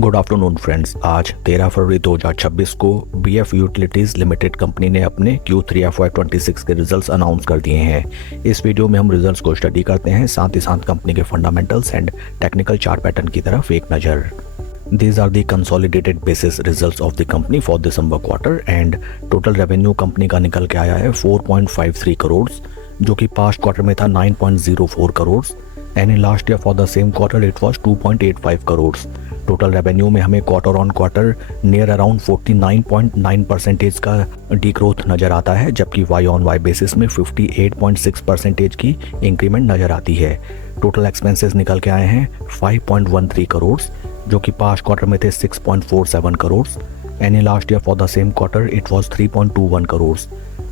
Good afternoon friends. आज 13 फरवरी 2026 को BF utilities limited company ने अपने Q3 FY26 के रिजल्ट्स अनाउंस कर दिए हैं। इस वीडियो में हम रिजल्ट्स को स्टडी करते हैं, साथ ही साथ कंपनी के fundamentals and technical chart pattern की तरफ एक नज़र। These are the consolidated basis results of the company for December quarter and total revenue company का निकल के आया है 4.53 करोड़, जो कि पास्ट क्वार्टर में था 9.04 crore and in last year for the same quarter it was 2.85 crore. Total revenue में हमें quarter on quarter near around 49.9% का डी ग्रोथ नज़र आता है, जबकि वाई ऑन वाई बेसिस में 58.6% की इंक्रीमेंट नज़र आती है। टोटल एक्सपेंसेस निकल के आए हैं 5.13 करोड़, जो कि पास्ट क्वार्टर में थे 6.47 crore and in last year for the same quarter it was 3.21 crore.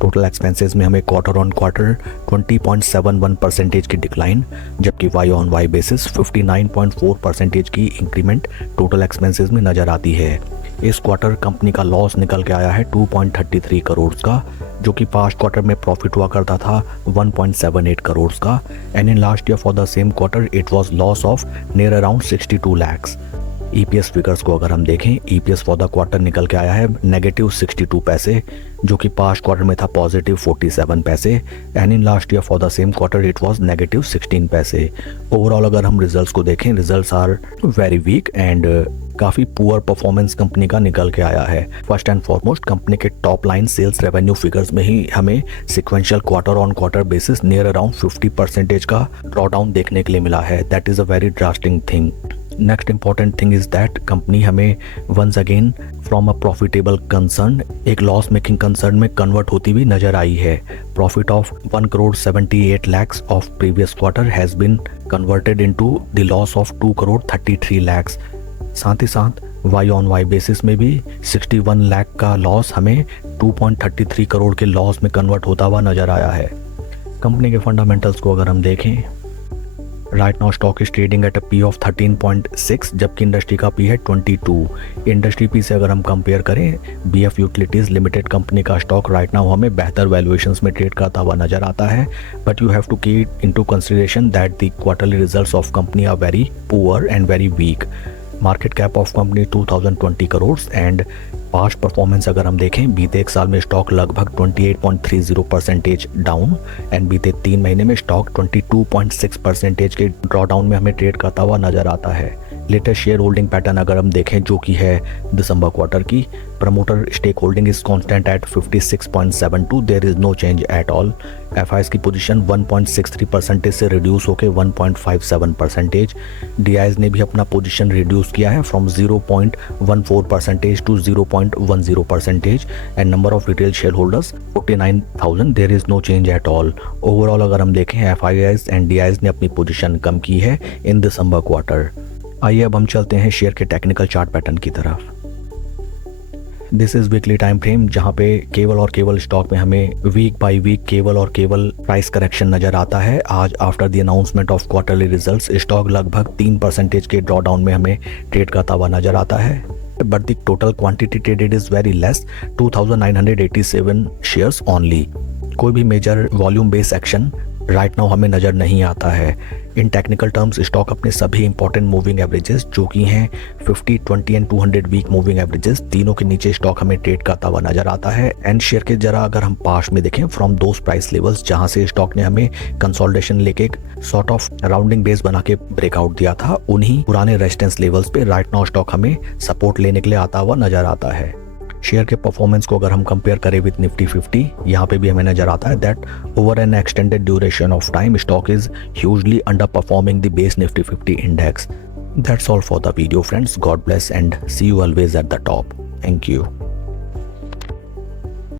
Total expenses में हमें क्वार्टर ऑन क्वार्टर 20.71% की डिक्लाइन, जबकि वाई ऑन वाई बेसिस 59.4% की इंक्रीमेंट टोटल एक्सपेंसेस में नज़र आती है। इस क्वार्टर कंपनी का लॉस निकल के आया है 2.33 करोड़ का, जो कि पास्ट क्वार्टर में प्रॉफिट हुआ करता था 1.78 करोड़ का and in last year for the same quarter it was loss of near around 62 lakhs। EPS figures को अगर हम देखें, EPS फॉर द क्वार्टर निकल के आया है -62 पैसे, जो कि पास्ट क्वार्टर में था +47 पैसे and in last year for the same quarter it was -16 पैसे। ओवरऑल अगर हम रिजल्ट्स को देखें, results are very weak and काफ़ी पुअर परफॉर्मेंस कंपनी का निकल के आया है। फर्स्ट एंड फॉरमोस्ट कंपनी के top line sales revenue figures में ही हमें sequential quarter on quarter basis near around 50% का ड्रॉडाउन देखने के लिए मिला है। That is a very drastic thing. Next important thing is that company हमें once again from a profitable concern एक लॉस मेकिंग कंसर्न में कन्वर्ट होती हुई नजर आई है। Profit of 1.78 lakhs of previous quarter has been converted into the loss of 2.33 lakhs। साथ ही साथ वाई ऑन वाई बेसिस में भी 61 लाख का लॉस हमें 2.33 करोड़ के लॉस में कन्वर्ट होता हुआ नजर आया है। कंपनी के फंडामेंटल्स को अगर हम देखें, right now stock is trading at a P of 13.6, जबकि इंडस्ट्री का पी है 22। इंडस्ट्री पी से अगर हम कंपेयर करें, BF यूटिलिटीज़ लिमिटेड कंपनी का स्टॉक राइट नाउ हमें बेहतर वैल्यूएशंस में ट्रेड करता हुआ नजर आता है, but you have to keep into consideration that the quarterly results of company are very poor and very weak. Market cap of company 2020 crore and past performance अगर हम देखें, बीते एक साल में स्टॉक लगभग 28.30% डाउन एंड बीते 3 महीने में स्टॉक 22.6% के ड्रॉडाउन में हमें ट्रेड करता हुआ नजर आता है। लेटेस्ट शेयर होल्डिंग पैटर्न अगर हम देखें, जो कि है दिसंबर क्वार्टर की, promoter stake holding is constant at 56.72, there is no change at all. FIs की पोजीशन 1.63% से रिड्यूस होकर 1.57%। DIs ने भी अपना पोजीशन रिड्यूस किया है from 0.14% to 0.10% and number of retail share holders 49,000, there is no change at all. Overall अगर हम देखें, FIs एंड DIs ने अपनी पोजीशन कम की है इन दिसंबर क्वार्टर। आइए अब हम चलते हैं शेयर के टेक्निकल चार्ट पैटर्न की तरफ। This is weekly time frame, जहां पे केवल और केवल स्टॉक में हमें वीक बाय वीक केवल और केवल प्राइस करेक्शन नजर आता है। आज after the announcement of quarterly results stock लगभग 3% के ड्रॉडाउन में हमें ट्रेड करता हुआ नजर आता है, but the total quantity traded is very less, 2987 shares only. कोई भी major volume based action right now हमें नज़र नहीं आता है। इन टेक्निकल टर्म्स स्टॉक अपने सभी इंपॉर्टेंट मूविंग एवरेजेस, जो कि हैं 50, 20 एंड 200 वीक मूविंग एवरेजेस, तीनों के नीचे स्टॉक हमें ट्रेड करता हुआ नजर आता है। एंड शेयर के जरा अगर हम पास्ट में देखें, फ्रॉम दोस प्राइस लेवल्स जहां से स्टॉक ने हमें कंसोलिडेशन लेके एक सॉर्ट ऑफ राउंडिंग बेस बना के ब्रेकआउट दिया था, उन्हीं पुराने रेजिस्टेंस लेवल्स पे राइट नाउ स्टॉक हमें सपोर्ट लेने के लिए आता हुआ नजर आता है। शेयर के परफॉर्मेंस को अगर हम कंपेयर करें विद निफ्टी 50, यहाँ पे भी हमें नजर आता है that over an extended duration of time stock is hugely under performing the base Nifty 50 index. That's all for the video friends. God bless and see you always at the top. Thank you.